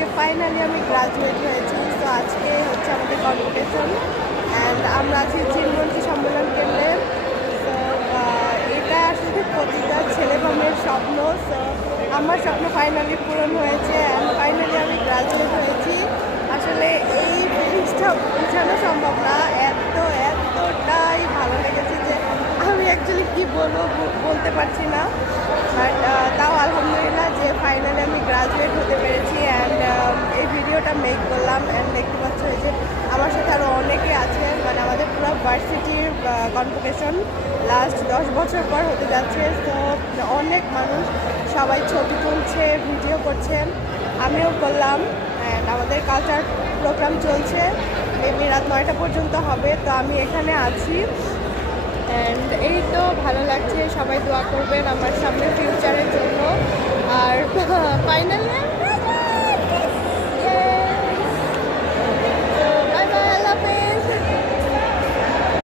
আজকে ফাইনালি আমি গ্রাজুয়েট হয়েছি। তো আজকে হচ্ছে আমাদের কনভোকেশন অ্যান্ড আমরা আছি চিনমন্ত্রী সম্মেলন কেন্দ্রে। তো এটা আসলে প্রতিটা ছেলে বা মেয়ের স্বপ্ন। তো আমার স্বপ্ন ফাইনালি পূরণ হয়েছে অ্যান্ড ফাইনালি আমি গ্রাজুয়েট হয়েছি। আসলে এই জিনিসটা বোঝানো সম্ভব না, এতটাই ভালো লেগেছে যে আমি অ্যাকচুয়ালি কী বলবো বলতে পারছি না। বাট তাও আলহামদুলিল্লাহ যে ফাইনালি আমি গ্রাজুয়েট হতে পেরেছি অ্যান্ড এই ভিডিওটা মেক করলাম। অ্যান্ড দেখতে পাচ্ছ এই যে আমার সাথে আরও অনেকে আছে, মানে আমাদের পুরো ভার্সিটির কনভোকেশন লাস্ট 10 বছর পর হতে যাচ্ছে। তো অনেক মানুষ সবাই ছবি তুলছে, ভিডিও করছেন, আমিও করলাম। অ্যান্ড আমাদের কালচার প্রোগ্রাম চলছে, মেবি রাত 9টা পর্যন্ত হবে। তো আমি এখানে আছি অ্যান্ড এই তো ভালো লাগছে। সবাই দোয়া করবেন আমার সামনে ফিউচারের জন্য। আর ফাইনালি